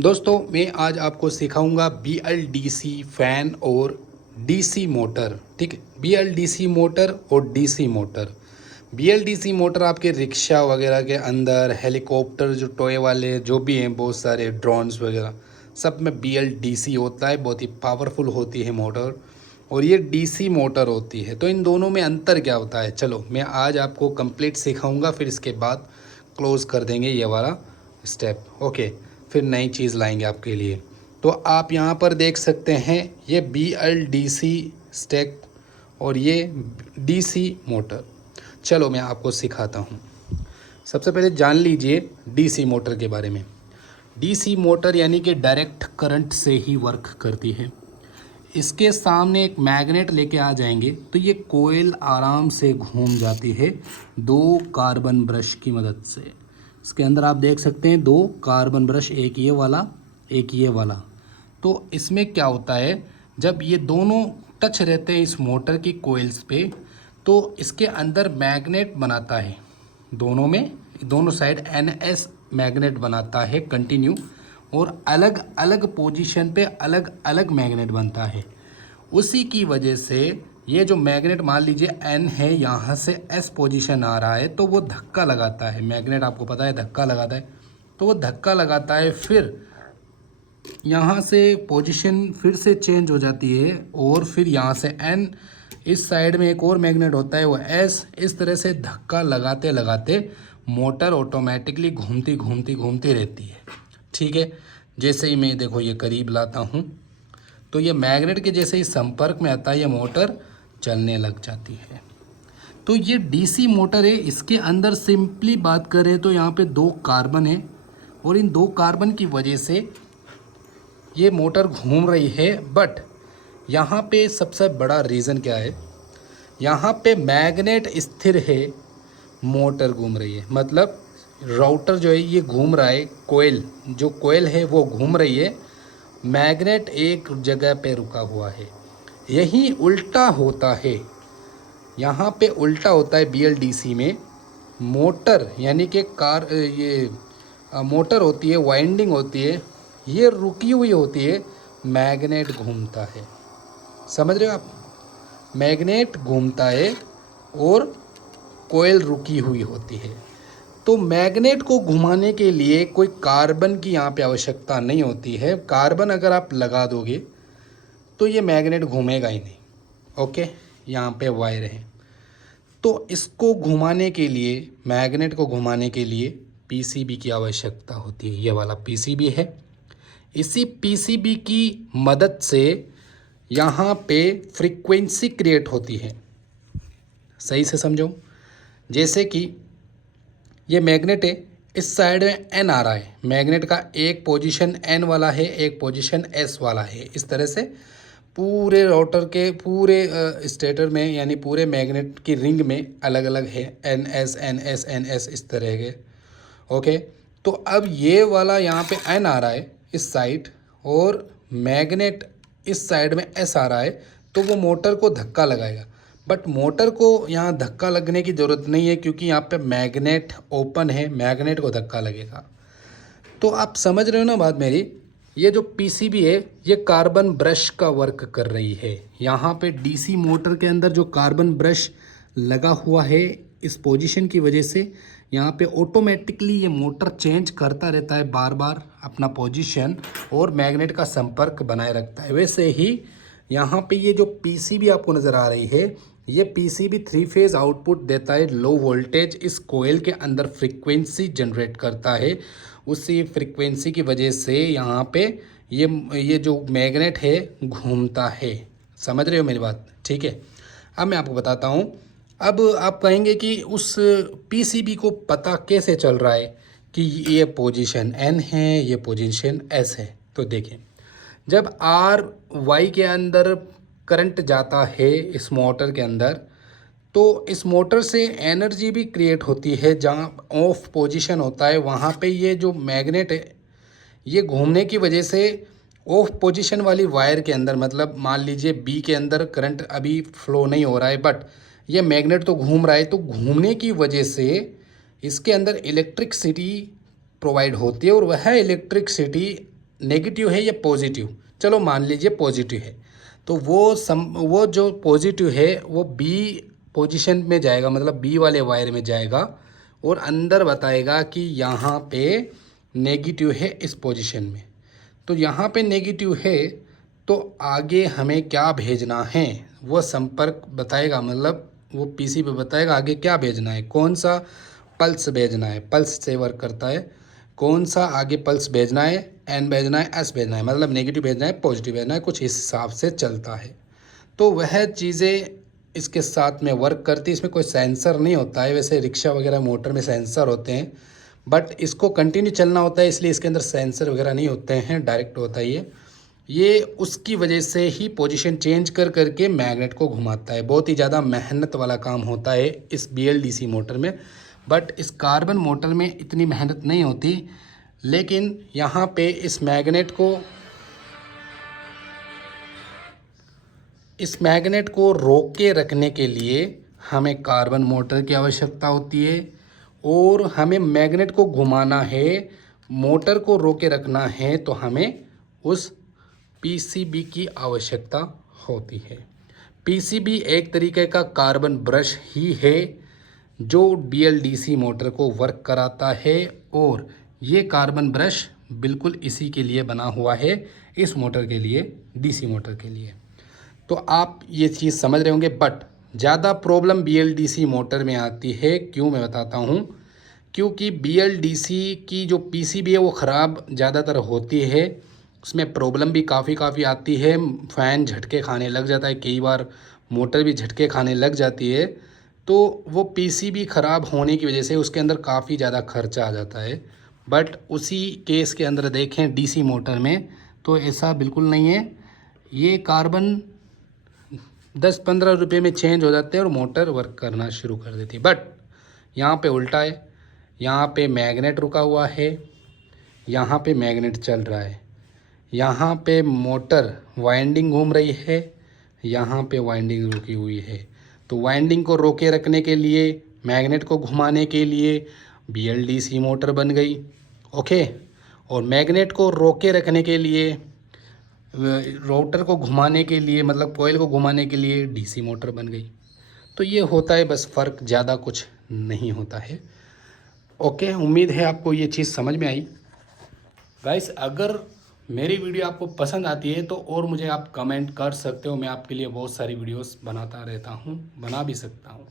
दोस्तों मैं आज आपको सिखाऊंगा BLDC फैन और DC मोटर। ठीक है, BLDC मोटर और DC मोटर। BLDC मोटर आपके रिक्शा वगैरह के अंदर, हेलीकॉप्टर जो टॉय वाले जो भी हैं, बहुत सारे ड्रोन्स वगैरह सब में BLDC होता है। बहुत ही पावरफुल होती है मोटर, और ये DC मोटर होती है। तो इन दोनों में अंतर क्या होता है, चलो मैं आज आपको कंप्लीट सिखाऊंगा, फिर इसके बाद क्लोज़ कर देंगे ये वाला स्टेप। ओके, फिर नई चीज़ लाएंगे आपके लिए। तो आप यहाँ पर देख सकते हैं ये BLDC स्टेक और ये DC मोटर। चलो मैं आपको सिखाता हूँ। सबसे पहले जान लीजिए DC मोटर के बारे में। DC मोटर यानी कि डायरेक्ट करंट से ही वर्क करती है। इसके सामने एक मैग्नेट लेके आ जाएंगे तो ये कोयल आराम से घूम जाती है दो कार्बन ब्रश की मदद से। इसके अंदर आप देख सकते हैं दो कार्बन ब्रश, एक ये वाला एक ये वाला। तो इसमें क्या होता है, जब ये दोनों टच रहते हैं इस मोटर की कोयल्स पे, तो इसके अंदर मैग्नेट बनाता है। दोनों में, दोनों साइड NS मैग्नेट बनाता है कंटिन्यू, और अलग अलग पोजीशन पे अलग अलग मैग्नेट बनता है। उसी की वजह से ये जो मैग्नेट, मान लीजिए N है, यहाँ से S पोजीशन आ रहा है तो वो धक्का लगाता है। मैग्नेट आपको पता है धक्का लगाता है, तो वो धक्का लगाता है, फिर यहाँ से पोजीशन फिर से चेंज हो जाती है, और फिर यहाँ से N, इस साइड में एक और मैग्नेट होता है वो S। इस तरह से धक्का लगाते लगाते मोटर ऑटोमेटिकली घूमती घूमती घूमती रहती है। ठीक है, जैसे ही मैं देखो ये करीब लाता हूँ तो ये मैग्नेट के जैसे ही संपर्क में आता है ये मोटर चलने लग जाती है। तो ये DC मोटर है। इसके अंदर सिंपली बात करें तो यहाँ पे दो कार्बन है, और इन दो कार्बन की वजह से ये मोटर घूम रही है। बट यहाँ पे सबसे बड़ा रीज़न क्या है, यहाँ पे मैग्नेट स्थिर है, मोटर घूम रही है। मतलब राउटर जो है ये घूम रहा है, कोयल जो कोयल है वो घूम रही है, मैग्नेट एक जगह पे रुका हुआ है। यही उल्टा होता है, यहाँ पे उल्टा होता है BLDC में। मोटर यानी कि मोटर होती है, वाइंडिंग होती है, ये रुकी हुई होती है, मैग्नेट घूमता है। समझ रहे हो आप, मैग्नेट घूमता है और कोयल रुकी हुई होती है। तो मैग्नेट को घुमाने के लिए कोई कार्बन की यहाँ पे आवश्यकता नहीं होती है। कार्बन अगर आप लगा दोगे तो ये मैग्नेट घूमेगा ही नहीं। ओके, यहाँ पे वायर है, तो इसको घुमाने के लिए, मैग्नेट को घुमाने के लिए PCB की आवश्यकता होती है। ये वाला PCB है। इसी PCB की मदद से यहाँ पे फ्रीक्वेंसी क्रिएट होती है। सही से समझो, जैसे कि ये मैग्नेट है, इस साइड में N आ रहा है, मैग्नेट का एक पोजीशन N वाला है, एक पोजीशन S वाला है। इस तरह से पूरे राउटर के पूरे स्टेटर में, यानी पूरे मैग्नेट की रिंग में अलग अलग है, NS NS NS इस तरह के। ओके, तो अब ये वाला यहाँ पे N आ रहा है इस साइड, और मैग्नेट इस साइड में S आ रहा है, तो वो मोटर को धक्का लगाएगा। बट मोटर को यहाँ धक्का लगने की ज़रूरत नहीं है, क्योंकि यहाँ पे मैग्नेट ओपन है, मैग्नेट को धक्का लगेगा। तो आप समझ रहे हो ना बात मेरी। ये जो PCB है ये कार्बन ब्रश का वर्क कर रही है। यहाँ पे DC मोटर के अंदर जो कार्बन ब्रश लगा हुआ है, इस पोजीशन की वजह से यहाँ पे ऑटोमेटिकली ये मोटर चेंज करता रहता है बार बार अपना पोजीशन, और मैग्नेट का संपर्क बनाए रखता है। वैसे ही यहाँ पे ये जो PCB आपको नज़र आ रही है, ये PCB 3 फेज़ आउटपुट देता है, लो वोल्टेज इस कोयल के अंदर फ्रीक्वेंसी जनरेट करता है। उसी फ्रीक्वेंसी की वजह से यहाँ पे ये जो मैग्नेट है घूमता है। समझ रहे हो मेरी बात? ठीक है, अब मैं आपको बताता हूँ। अब आप कहेंगे कि उस PCB को पता कैसे चल रहा है कि ये पोजीशन N है, ये पोजीशन S है। तो देखें, जब RY के अंदर करंट जाता है इस मोटर के अंदर, तो इस मोटर से एनर्जी भी क्रिएट होती है। जहाँ ऑफ पोजीशन होता है वहाँ पे ये जो मैग्नेट है ये घूमने की वजह से ऑफ पोजीशन वाली वायर के अंदर, मतलब मान लीजिए B के अंदर करंट अभी फ्लो नहीं हो रहा है, बट ये मैग्नेट तो घूम रहा है, तो घूमने की वजह से इसके अंदर इलेक्ट्रिसिटी प्रोवाइड होती है, और वह इलेक्ट्रिसिटी नेगेटिव है या पॉजिटिव, चलो मान लीजिए पॉजिटिव है, तो वो जो पॉजिटिव है वो बी पोजीशन में जाएगा, मतलब बी वाले वायर में जाएगा और अंदर बताएगा कि यहाँ पे नेगेटिव है इस पोजीशन में। तो यहाँ पे नेगेटिव है तो आगे हमें क्या भेजना है वो संपर्क बताएगा, मतलब वो पीसी पे बताएगा आगे क्या भेजना है, कौन सा पल्स भेजना है, पल्स से वर्क करता है, कौन सा आगे पल्स भेजना है, एन भेजना है, एस भेजना है, मतलब नेगेटिव भेजना है, पॉजिटिव भेजना है, कुछ इस हिसाब से चलता है। तो वह चीज़ें इसके साथ में वर्क करती है। इसमें कोई सेंसर नहीं होता है, वैसे रिक्शा वगैरह मोटर में सेंसर होते हैं, बट इसको कंटिन्यू चलना होता है इसलिए इसके अंदर सेंसर वगैरह नहीं होते हैं, डायरेक्ट होता है ये उसकी वजह से ही पोजीशन चेंज कर करके मैग्नेट को घुमाता है। बहुत ही ज़्यादा मेहनत वाला काम होता है इस BLDC मोटर में, बट इस कार्बन मोटर में इतनी मेहनत नहीं होती। लेकिन यहाँ पे इस मैग्नेट को रोक के रखने के लिए हमें कार्बन मोटर की आवश्यकता होती है और हमें मैग्नेट को घुमाना है, मोटर को रोके रखना है, तो हमें उस PCB की आवश्यकता होती है। PCB एक तरीके का कार्बन ब्रश ही है जो BLDC मोटर को वर्क कराता है और ये कार्बन ब्रश बिल्कुल इसी के लिए बना हुआ है, इस मोटर के लिए, DC मोटर के लिए। तो आप ये चीज़ समझ रहे होंगे, बट ज़्यादा प्रॉब्लम BLDC मोटर में आती है। क्यों, मैं बताता हूँ। क्योंकि BLDC की जो PCB है वो ख़राब ज़्यादातर होती है, उसमें प्रॉब्लम भी काफ़ी आती है, फ़ैन झटके खाने लग जाता है, कई बार मोटर भी झटके खाने लग जाती है। तो वो PCB ख़राब होने की वजह से उसके अंदर काफ़ी ज़्यादा खर्चा आ जाता है। बट उसी केस के अंदर देखें DC मोटर में तो ऐसा बिल्कुल नहीं है, ये कार्बन 10-15 रुपये में चेंज हो जाते हैं और मोटर वर्क करना शुरू कर देती है। बट यहाँ पे उल्टा है, यहाँ पे मैग्नेट रुका हुआ है, यहाँ पे मैग्नेट चल रहा है, यहाँ पे मोटर वाइंडिंग घूम रही है, यहाँ पे वाइंडिंग रुकी हुई है। तो वाइंडिंग को रोके रखने के लिए, मैग्नेट को घुमाने के लिए BLDC मोटर बन गई, ओके। और मैग्नेट को रोके रखने के लिए, रोटर को घुमाने के लिए, मतलब कॉइल को घुमाने के लिए DC मोटर बन गई। तो ये होता है बस, फ़र्क ज़्यादा कुछ नहीं होता है। ओके, उम्मीद है आपको ये चीज़ समझ में आई। गाइस, अगर मेरी वीडियो आपको पसंद आती है तो और मुझे आप कमेंट कर सकते हो, मैं आपके लिए बहुत सारी वीडियोस बनाता रहता हूँ, बना भी सकता हूँ।